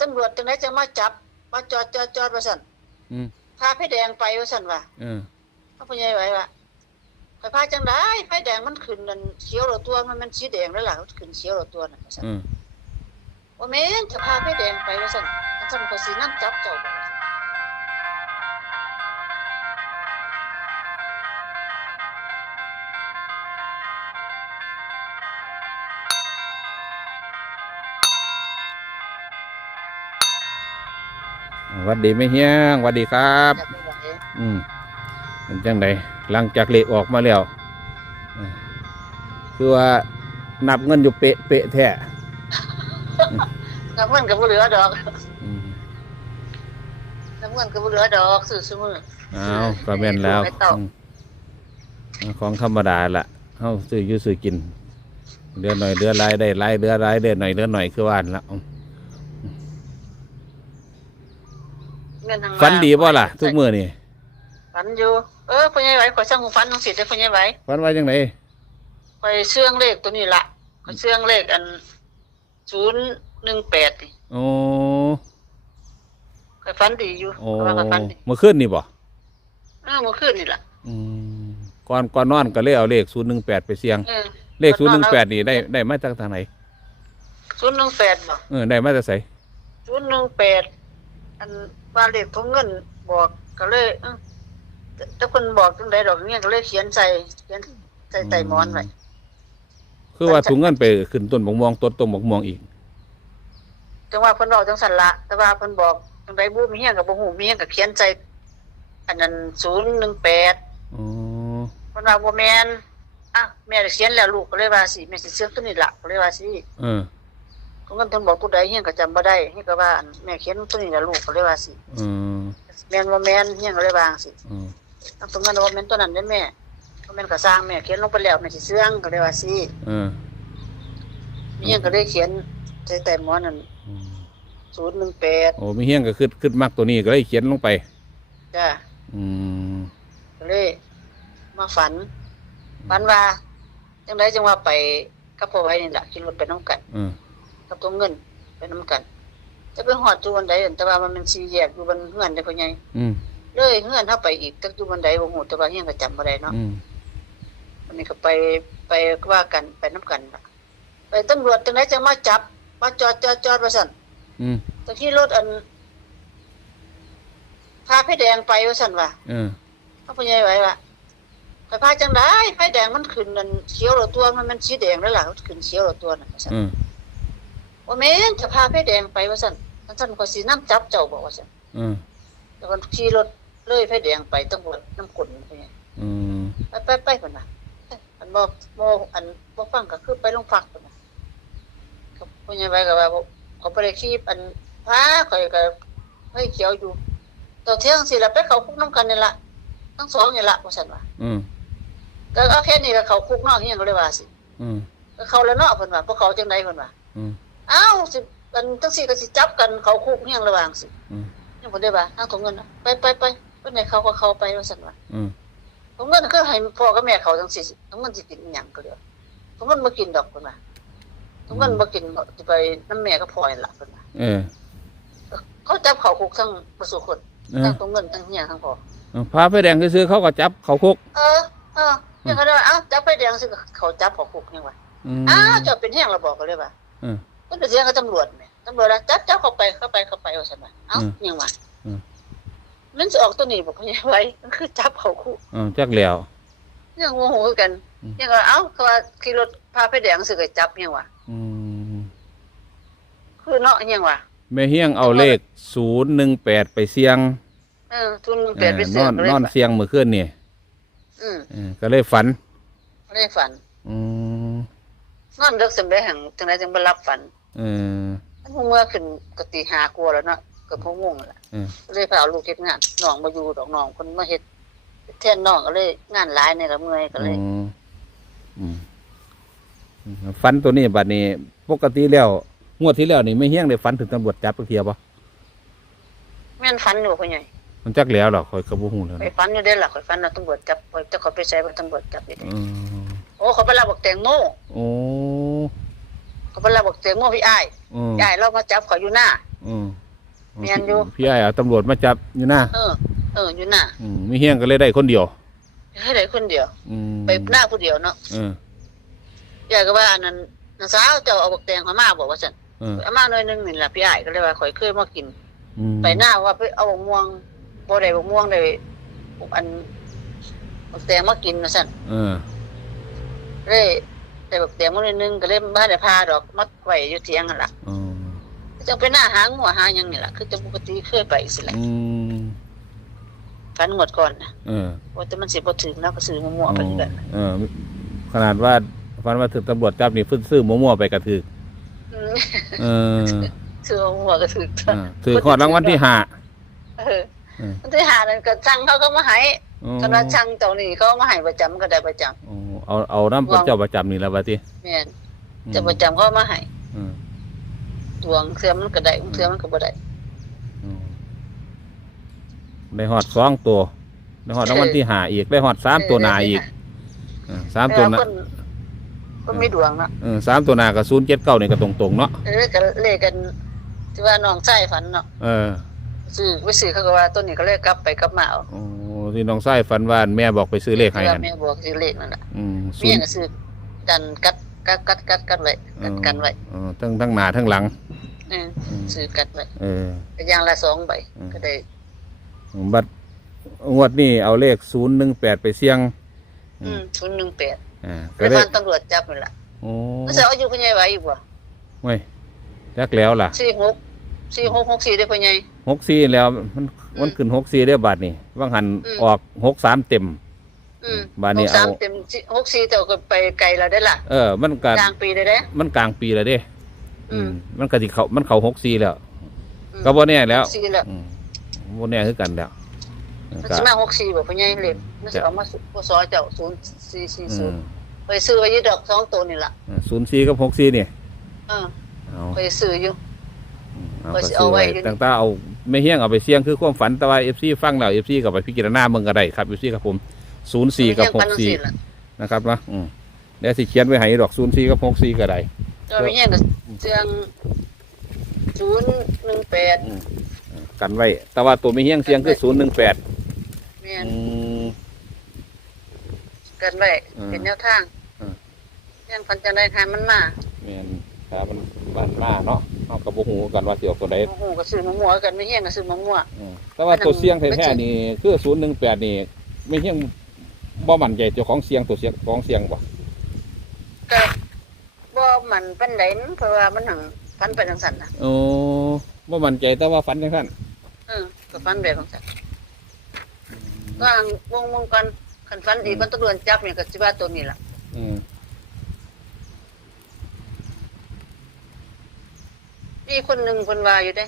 ตำรวจจังไดจะมาจับ มาจอดจอดจอดว่าซั่นอืมพาไฟแดงไปว่าซั่นว่าเออเขาพ่อใหญ่ไว้ว่าไปพาจังไดไฟแดงมันขึ้นนั่นเขียวแล้วตัวมันมันสีแดงแล้วล่ะมันขึ้นเขียวแล้วตัวน่ะว่าซั่นอืมว่าแม่นจะพาไฟแดงไปว่าซั่นว่าซั่นก็สินำจับเจ้า ว่าซั่นหวัดดีไม่เฮียงหวัดดีครับจับได้ว่าเอ๊ะอืมเป็นจังไดหลังจากเลขออกมาแล้วเออคือว่านับเงินอยู่เป๊ะเป๊ะแท้น้ำมันก็บ่เหลือดอกอืมน้ำมันก็บ่เหลือดอกซื้อซุมื้ออ้าวก็แม่นแล้วไม่ต้องอืมของธรรมดาละเฮาซื้ออยู่ซื้อกินเดือนหน่อยเดือนรายได้รายเดือนรายเดือนหน่อยเดือนหน่อยคือว่านละอืม เงินทางฝันดีบ่ล่ะ ทุกมื้อนี่ฝันอยู่ เออพ่อใหญ่ไหวข่อยสั่งฝันจังซี่เด้อพ่อใหญ่ไหวฝันว่าจังไดข่อยเชื่องเลขตัวนี้ล่ะข่อยเชื่องเลขอัน018นี่โอ้ข่อยฝันดีอยู่โอ้ข่อยว่าข่อยฝันดีเมื่อคืนนี่บ่เออเมื่อคืนนี่ล่ะอืมก่อนก่อนนอนก็เลยเอาเลข018ไปเสี่ยง เออเลข018นี่ได้ได้มาจากทางไหน018บ่เออได้มาจากไส018อัน ว่าเลขถุงเงินบอกก็เลยเออแต่แต่เพิ่นบอกจังไดดอกเนี่ยก็เลยเขียนใส่เขียนใส่ใต้หมอนไว้คือว่าถุงเงินไปขึ้นต้นบกม่วงต้นต้นบกม่วงอีก จังว่าเพิ่นเว้าจังซั่นละแต่ว่าเพิ่นบอกจังไดบ่มีเฮียงก็บ่ฮู้มีเฮียงก็เขียนใส่อันนั้น018อ๋อเพิ่นว่าบ่แม่นอะแม่ได้เขียนแล้วลูกก็เลยว่าสิแม่สิเชื่อตัวนี้ล่ะก็เลยว่าสิเออ เพิ่นเพิ่นบอกตัวใดเฮียงก็จำบ่ได้เฮียงก็ว่าอันแม่เขียนตัวนี้ล่ะลูกก็เลยว่าสิเออแม่นบ่แม่นเฮียงก็เลยว่าจังสิเออต้องตรงนั้นบ่แม่นตัวนั้นเด้อแม่บ่แม่นก็สร้างแม่เขียนลงไปแล้วแม่สิเชื่องก็เลยว่าสิเออมีเฮียงก็เลยเขียนใส่ใต้หมอนนั่นอืม018โอ้มีเฮียงก็ขึ้นขึ้นมากตัวนี้ก็เลยเขียนลงไป จ้ะอืมก็เลยมาฝันฝันว่าจังไดจังว่าไปกับพ่อไว้นี่ล่ะขี่รถไปนํกัน เออ กับตัวเงินไปนํกันจะไปฮอดอยู่บันไดนั่นแต่ว่ามันเป็นสี่แยกอยู่บนเฮือนเด้อพ่อใหญ่อืมเลยเฮือนเฮาไปอีกจักอยู่บันไดบ่ฮู้แต่ว่าเฮียงก็จำบ่ได้เนาะอืมวันนี้ก็ไปไปว่ากันไปนํกันล่ะไปตำรวจจังไดจะมาจับมาจอดจอดจอดว่าซั่นอืมตะขี่รถอันพาไฟแดงไปว่าซั่นว่าเออเขาพ่อใหญ่ไว้ว่าไปพาจังไดไฟแดงมันขึ้นนั่นเขียวแล้วตัวมันมันสีแดงแล้วล่ะมันขึ้นเขียวแล้วตัวนั่นว่าซั่นเออ ว่าแม่นจะพาไฟแดงไปว่าซั่นซั่นก็สินำจับเจ้าบอกว่าซั่นเออแล้วก็ขี่รถเลยไฟแดงไปตำรวจน้ำกลนไปไงอืมไปไปไปคนน่ะอันบ่บ่อันบ่ฟังก็คือไปโรงพักคนน่ะก็พ่อใหญ่ไว้ก็ว่าบ่เขาบ่ได้ขี่อันพาข่อยก็ให้เขียวอยู่ตอนเที่ยงสิล่ะไปเข้าคุกนํกันนี่ล่ะทั้งสองนี่ล่ะว่าซั่นว่าอืมก็เอาแค่นี้ก็เข้าคุกเนาะเฮียงก็เลยว่าสิอืมก็เข้าแล้วเนาะเพิ่นว่าบ่เข้าจังไดเพิ่นว่าอืม อ้าวสิอันจังซี่ก็สิจับกันเข้าคุกเฮียงระหว่างสิอืมยังบ่ได้ว่าทางของเงินน่ะไปไปไปเพิ่นให้เขาก็เข้าไปว่าซั่นว่าอืมของเงินคือให้พ่อกับแม่เขาจังซี่ของเงินสิกินอิหยังก็เด้อของเงินบ่กินดอกเพิ่นว่าของเงินบ่กินบ่สิไปนำแม่กับพ่อนี่ล่ะเพิ่นว่าเออเขาจับเข้าคุกทั้งประสูคนเออทั้งของเงินทั้งเฮียทั้งพ่อพาไฟแดงซื้อๆเขาก็จับเขาคุก เออเออยังก็ได้ว่าเอ้าจับไปแดงสิเขาจับเข้าคุกยังว่าอืมอ้าวเจ้าเป็นแห้งแล้วบอกก็เลยว่าอืม ก็ไปเสียงกับตำรวจแหม่ตำรวจว่าจับจับเข้าไปเข้าไปเข้าไปว่าซั่นว่าเอ้าอืม ยังว่าอืมมันสิออกตัวนี้บ่พ่อใหญ่ไว้มันคือจับเข้าคุกอืมจักแล้ว ยังโมโหคือกันอืม ยังว่าเอ้าเขาว่าขี่รถพาไปแดงสิก็จับยังว่าอืมคือเนาะยังว่าแม่เฮียงเอาเลข018ไปเสี่ยงเออทุนเอเปลี่ยนอไปนเสืออนก็เลยนอนเสี่ยงเมื่อคืนนี่อืมเออก็เลยฝันก็เลยฝัน อืมน อนเลิกสำได้หังจังไดจังบ่รับฝันเออมันเมื่อขึ้นก็ตี5กว่าแล้วเนาะก็พงงงแล้วเออก็เลยพาเอาลูกเฮ็ดงานน้องบ่อยู่ดอกน้องเพิ่นมาเฮ็ดแทนน้องก็เลยงานหลายเนี่ยก็เมื่อยก็เลยอืมอืมอืมฝันตัวนี้บัดนี้ ปกติแล้วงวดที่แล้วนี่ไม่เฮี้ยงได้ฝันถึงตำรวจจับเทียบ่แม่นฝันอยู่พ่อใหญ่มันจักแล้วหรอกคอยกระบุหูแล้วไปนะฝันอยู่เด้อล่ะข่อยฝันว่าตำรวจจับข่อยจะขอยไปใส่ว่าตำรวจจับอยู่เด้อืมโอ้เขาไปรับบอกแตงโมโอ้ เขาไปรับบอกแตงโมพี่อ้ายอืมพี่อ้ายเรามาจับข่อยอยู่หน้าออืมเมียนอยู่ พี่ไอ้เอาตำรวจมาจับอยู่หน้าเออ เอออยู่หน้าอืมมีเฮียงก็เลยได้คนเดียว ให้ได้คนเดียว อืมไปหน้าผู้เดียวเนาะเอออยากก็ว่าอันนั้นน้าสาวเจ้าเอาบักแตงมามาบอกว่าซั่นเออเอามาหน่อยหนึงนี่ล่ะพี่อ้ายก็เลยว่าข่อยเคยมากิน อืมไปหน้าว่าไปเอาบักม่วงบ่ได้บักม่วงได้อันบักแตงมากินว่าซั่นเออเลย ได้บักแตงมาหน่อยหนึงก็เลยบ่ได้พาดอกมัดไว้อยู่เถียงหั่นล่ะอ๋อจังไปหน้าหางัวหาหยังนี่ล่ะคือจังปกติเคยไปสิล่ะอืมฝันงวดก่อนนะเออว่าแต่มันสิบ่ถึงแล้วก็ซื้อมั่วๆไปเรื่อยเออ ขนาดว่าฟันว่าถึงตำรวจจับนี่ฟื้นซื้อมั่วๆไปกระถืออืมเออซื้อมั่วๆก็ถึงเออถือขอดรางวัลที่ห้าเออเออมันที่หานั่นก็ช่างเขาก็มาให้อ๋อคณะช่างเจ้านี่เขามาให้ประจำก็ได้ประจำ อ๋อ เอาเอาน้ำพระเจ้าประจำนี่แล้วบัดนี้แม่นเจะประจำเขามาให้อืมดวงเสือมันก็ได้เสือมันก็บ่ได้อืมได้หอดสองตัวได้หอดรางวัลที่ห้าอีกได้หอดสามตัวหนาอีกเออสามตัวหนาเออคนคนมีดวงเนาะเออสามตัวหนากับศูนย์เจ็ดเก้านี่ก็ตรงๆเนาะเออก็เลขกันที่ว่าน้องชายฝันเนาะเออ ซื้อไปซื้อเขาก็ว่าต้นนี้ก็เลยกลับไปกลับมาเอาโอ้ ที่น้องไส้ฝันว่าแม่บอกไปซื้อเลขให้ที่ว่ากันแม่บอกซื้อเลขนั่นน่ะอืมศูเมียนย์ก็ซื้อกันกัดกัดกัดกัดกัดไว้กัดกันไว้เออทั้งทั้งหนาทั้งหลัง เอออืมซื้อกัดไว้เออ ก็อย่างละสองใบอืม ก็ได้บัดงวดนี้เอาเลขศูนย์หนึ่งแปดไปเสี่ยง อืม ศูนย์หนึ่งแปดอ่าไปก็ได้พันตำรวจจับนี่ล่ะโอ้มันจะเอาอยู่พ่อใหญ่ไว้อยู่บ่เว้ยจักแล้วล่ะสี่หก สี่หกหกสี่ได้พ่อใหญ่ หกสี่แล้วมันอืมมันขึ้นหกสี่ได้อบาทนี่ว่างหันอืม ออกหกสามเต็ม อืมบ้านนี้หกสามเอา เต็มหกสี่เจ้าก็ไปไกลแล้วได้อล่ะเออ มันกกลางปีได้เด้อ มันกลางปีแล้วเด้อืม มันก็สิเขามันเขาหกสี่แล้ว อืมก็บ่แน่แล้วหกสี่แล้วอืมบ่แน่คือกันแล้วมันก็สิมาหกสี่บ่พ่อใหญ่เล็บมันสิจะเอามาสุพศเจ้าศูนย์สี่สี่อืศูนมย์ไปซื้อไว้อยี่ดอกสองตัวนี่ล่ะศูนย์สี่กับหกสี่นี่เออเอาไปซื้ออยู่ เอาก็ก็สิซื้เอาอไว้ไว้อยู่นี่ต่างๆเอาไม่เฮี้ยงเอาไปเสี่ยงคือความฝันแต่ว่า FC ฟังแล้ว FC ก็ไปพิจารณาเมืองก็ได้ครับ FC ครับผม04กับยังปันจังซี่ล่ะ64นะครับเนาะอืมเดี๋ยวสิเขียนไว้ให้ดอก04กับ64ก็ได้ก็มีอย่างกับเสียงศูนย์หนึ่งแปดกันไว้ แต่ว่าตัวไม่เฮี้ยงเสียงคือ018แม่นอืมกันไว้อืมเป็นแนวทางอืมยังพันจะได้ทานมันมา แม่นครับมันบ้านมาเนาะ เฮาก็บ่ฮู้กันว่าสิออกตัวใดโอ้โหก็ซื้อมะม่วงกันไม่เฮี้ยงก็ซื้อมะม่วงอืมแต่ว่าตัวเสียงแท้ๆนี่คือ018นี่ไม่เฮี้ยงบ่มั่นใจเจ้าของเสียงตัวเสียงของเสียงบ่ก็บ่มันเป็นไดนเพราะว่ามันหังฟันไปทางสันนะโอ้บ่มั่นใจแต่ว่าฝันจังซั่นเออก็ฟันแบบทางสันก็หังวงวงกันคันฟันดีมันตำรวจจับเนี่ยก็สิว่าตัวนี้ล่ะ อืม มีคนหนึงเพิ่นว่าอยู่เด้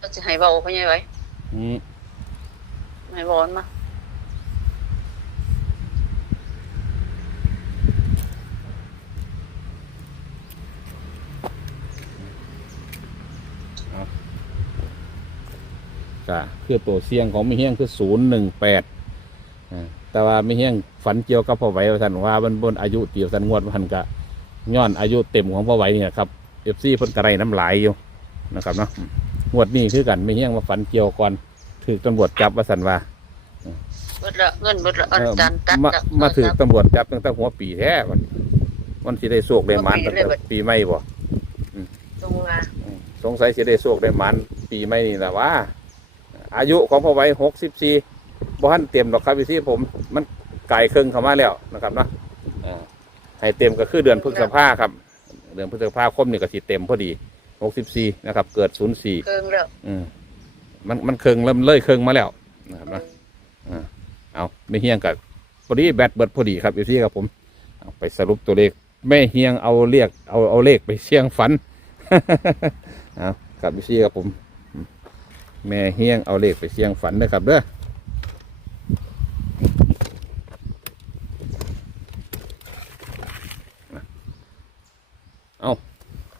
ก็สิให้เว้าเพิ่นใหญ่ไว้อืมให้เว้ามันมาก็คือตัวเสียงของไม่เฮี้ยงคือศูนย์หนึ่งแปดแต่ว่าไม่เฮี้ยงฝันเกี่ยวกับพ่อไหวว่าท่านว่ามันบนอายุเกี่ยวสันงวดมันก็ย้อนอายุเต็มของพ่อไหวเนี่ยครับ เอฟซีเพิ่นกระไรน้ำไหลายอยู่นะครับเนาะงวดนี้คือกันไม่เฮี้ยงมาฝันเกี่ยวก่อนถือตำรวจจับว่าสันว่าเบิดละเงินเบิดละอันเออจันตัดมาละมาถือตำรวจจับตั้งแต่หัวปีแท้มันมันสิได้โชคได้หมันตั้งแต่ปีใหม่บ่ตรงว่าสงสัยสิได้โชคได้หมันปีใหม่นี่แหละว่า อายุของพ่อไว้หกสิบสี่บ่ทันเต็มหรอกครับพี่ที่ผมมันไก่ครึ่งเข้ามาแล้วนะครับเนาะอ่าให้เต็มก็คือเดือนพฤษภาครับ เดือนพฤษภาคมนี่ก็สิเต็มพอดีหกสิบสี่นะครับ เกิดศูนย์สี่เกิงแล้วอืมมันมันครึ่งเริ่มเลยครึ่งมาแล้วนะครับเนาะอ่าเอาไม่เฮียงกับพอดีแบตเบิดพอดีครับพี่ที่ครับผมเอาไปสรุปตัวเลขแม่เฮียงเอาเรียกเอาเอาเลขไปเชียงฝัน เอาครับพี่ที่ครับผม แม่เฮียงเอาเลขไปเชียงฝันนะครับเด้อเอา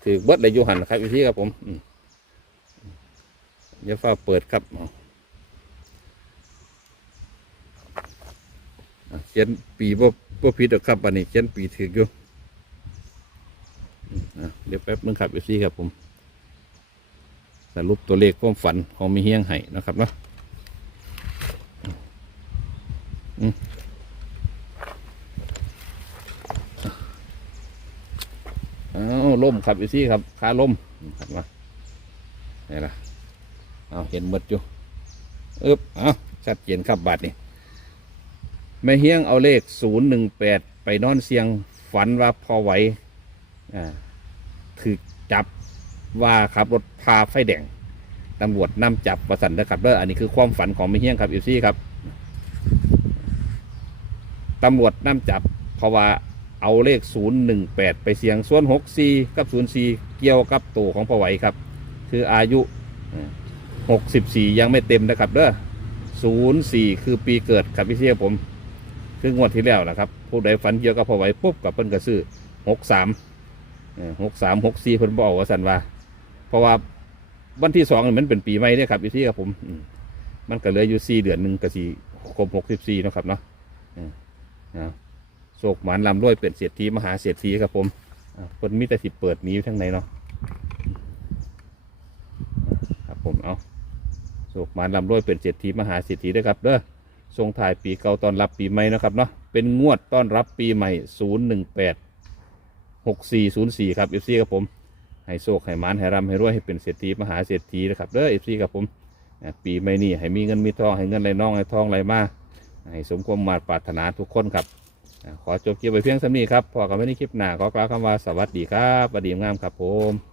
ถือเบิดเลยอยูหันนะครับพี่ที่ครับผมอย่าฟ้าเปิดครับเขียนปีบ่บ่ผิดหรอกครับอันนี้เขียนปีถืออยู่อืมอะเดี๋ยวแป๊บนึงครับพี่ที่ครับผมสรุปตัวเลขความฝันของมีเฮียงให้นะครับเนาะอืมอ้าว ล่มครับอีซี่ครับขาล่มครับมานี่ละเอาเห็นหมดอยู่อึบเอาชัดเจนครับบาทนี่แม่เฮียงเอาเลขศูนย์หนึ่งแปดไปนอนเสียงฝันว่าพอไหวอ่าถือจับว่าขับรถพาไฟแดงตำรวจนำจับประสันนะครับเด้ออันนี้คือความฝันของแม่เฮียงครับอีซี่ครับตำรวจนำจับเพราะว่า เอาเลข 018 ไปเสียงส่วน 64 กับ 04 เกี่ยวกับตัวของพอไหวครับ คืออายุ 64 ยังไม่เต็มนะครับเด้อ04 คือปีเกิดครับพี่เชี่ยผม คืองวดที่แล้วนะครับ ผู้ใดฝันเกี่ยวกับพอไหวปุ๊บกับเพิ่นกระซื้อ 63 63 64 เพิ่นบอกว่าสันว่า เพราะว่าวันที่สองมันเป็นปีใหม่เนี่ยครับพี่เชี่ยผม มันก็เหลืออยู่ 4 เดือนหนึ่งก็สีครบ64นะครับเนาะอืมเอา โศกหมานลำรวยเป็นเศรษฐีมหาเศรษฐีครับผมอ่าเพิ่นมีแต่สิเปิดนี้ทั้งในเนาะครับผมเอาสุขหมานลำรวยเป็นเศรษฐีมหาเศรษฐีด้วยครับเด้อทรงถ่ายปีเก่าตอนรับปีใหม่นะครับเนาะเป็นงวดต้อนรับปีใหม่018 6404ครับเอฟซีครับผมให้โชคให้หมานให้รำให้รวยให้เป็นเศรษฐีมหาเศรษฐีนะครับเด้อเอฟซีครับผมปีใหม่นี้ให้มีเงินมีทองให้เงินไหลน้องให้ทองไหลมาให้สมความมาตรปรารถนาทุกคนครับ ขอจบเกี่ยวไปเพียงสำนี้ครับพอกันไม่ได้คลิปหนาขอกล่าวคำว่าสวัสดีครับประดีงามครับผม